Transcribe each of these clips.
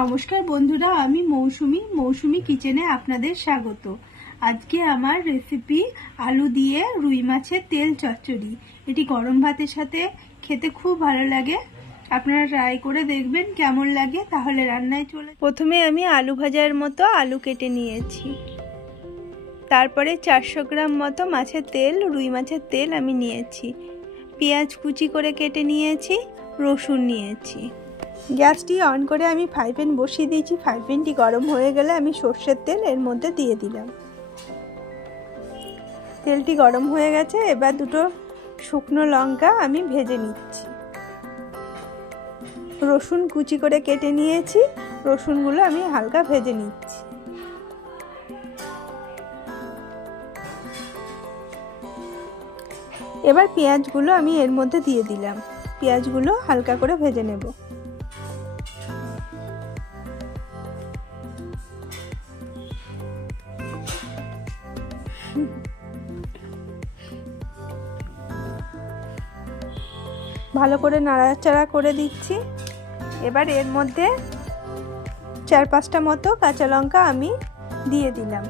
নমস্কার বন্ধুরা, আমি মৌসুমি কিচেনে আপনাদের স্বাগত। আজকে আমার রেসিপি আলু দিয়ে রুই মাছের তেল চচ্চড়ি। এটি গরম ভাতের সাথে খেতে খুব ভালো লাগে। আপনারা ট্রাই করে দেখবেন কেমন লাগে। তাহলে রান্নায় চলে। প্রথমে আমি আলু ভাজার মতো আলু কেটে নিয়েছি। তারপরে 400 গ্রাম মতো মাছের তেল, রুই মাছের তেল আমি নিয়েছি। পেঁয়াজ কুচি করে কেটে নিয়েছি, রসুন নিয়েছি। গ্যাসটি অন করে আমি ফ্রাই প্যান বসিয়ে দিয়েছি। ফ্রাই প্যানটি গরম হয়ে গেলে আমি সর্ষের তেল এর মধ্যে দিয়ে দিলাম। তেলটি গরম হয়ে গেছে। এবার দুটো শুকনো লঙ্কা আমি ভেজে নিচ্ছি। রসুন কুচি করে কেটে নিয়েছি, রসুনগুলো আমি হালকা ভেজে নিচ্ছি। এবার পেঁয়াজগুলো আমি এর মধ্যে দিয়ে দিলাম। পেঁয়াজগুলো হালকা করে ভেজে নেব। ভালো করে নাড়াচাড়া করে দিচ্ছি। এবার এর মধ্যে 4-5টা মতো কাঁচা লঙ্কা আমি দিয়ে দিলাম।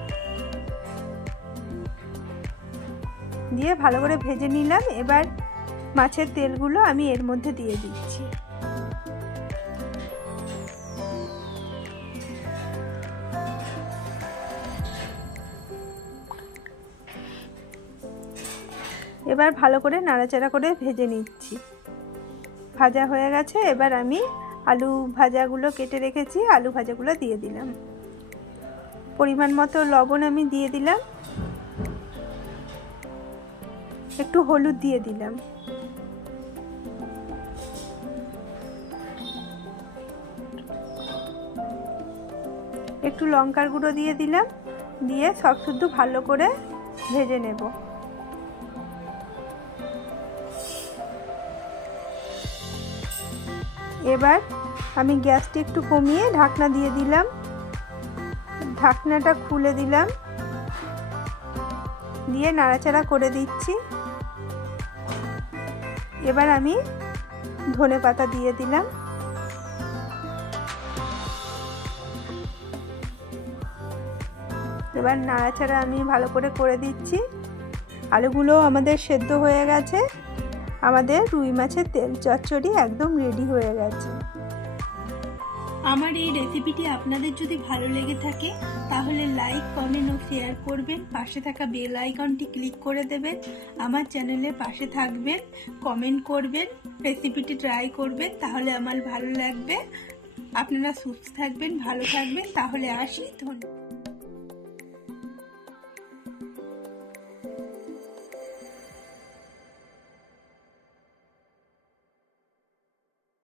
দিয়ে ভালো করে ভেজে নিলাম। এবার মাছের তেলগুলো আমি এর মধ্যে দিয়ে দিচ্ছি। এবার ভালো করে নাড়াচাড়া করে ভেজে নিচ্ছি। ভাজা হয়ে গেছে। এবার আমি আলু ভাজাগুলো কেটে রেখেছি, আলু ভাজাগুলো দিয়ে দিলাম। পরিমাণ মতো লবণ আমি দিয়ে দিলাম, একটু হলুদ দিয়ে দিলাম। একটু লঙ্কার গুঁড়ো দিয়ে দিলাম। দিয়ে সব শুদ্ধ ভালো করে ভেজে নেব। এবার আমি গ্যাসটি একটু কমিয়ে ঢাকনা দিয়ে দিলাম। ঢাকনাটা খুলে দিলাম, দিয়ে নাড়াচাড়া করে দিচ্ছি। এবার আমি ধনেপাতা দিয়ে দিলাম। এবার নাড়াচাড়া আমি ভালো করে দিচ্ছি। আলুগুলো আমাদের সেদ্ধ হয়ে গেছে। আমাদের রুই মাছের তেল চচ্চড়ি একদম রেডি হয়ে গেছে। আমার এই রেসিপিটি আপনাদের যদি ভালো লেগে থাকে তাহলে লাইক, কমেন্ট ও শেয়ার করবেন। পাশে থাকা বেল আইকনটি ক্লিক করে দেবেন। আমার চ্যানেলের পাশে থাকবেন, কমেন্ট করবেন, রেসিপিটি ট্রাই করবেন। তাহলে আমার ভালো লাগবে। আপনারা সুস্থ থাকবেন, ভালো থাকবেন। তাহলে আসি। ধন্যবাদ।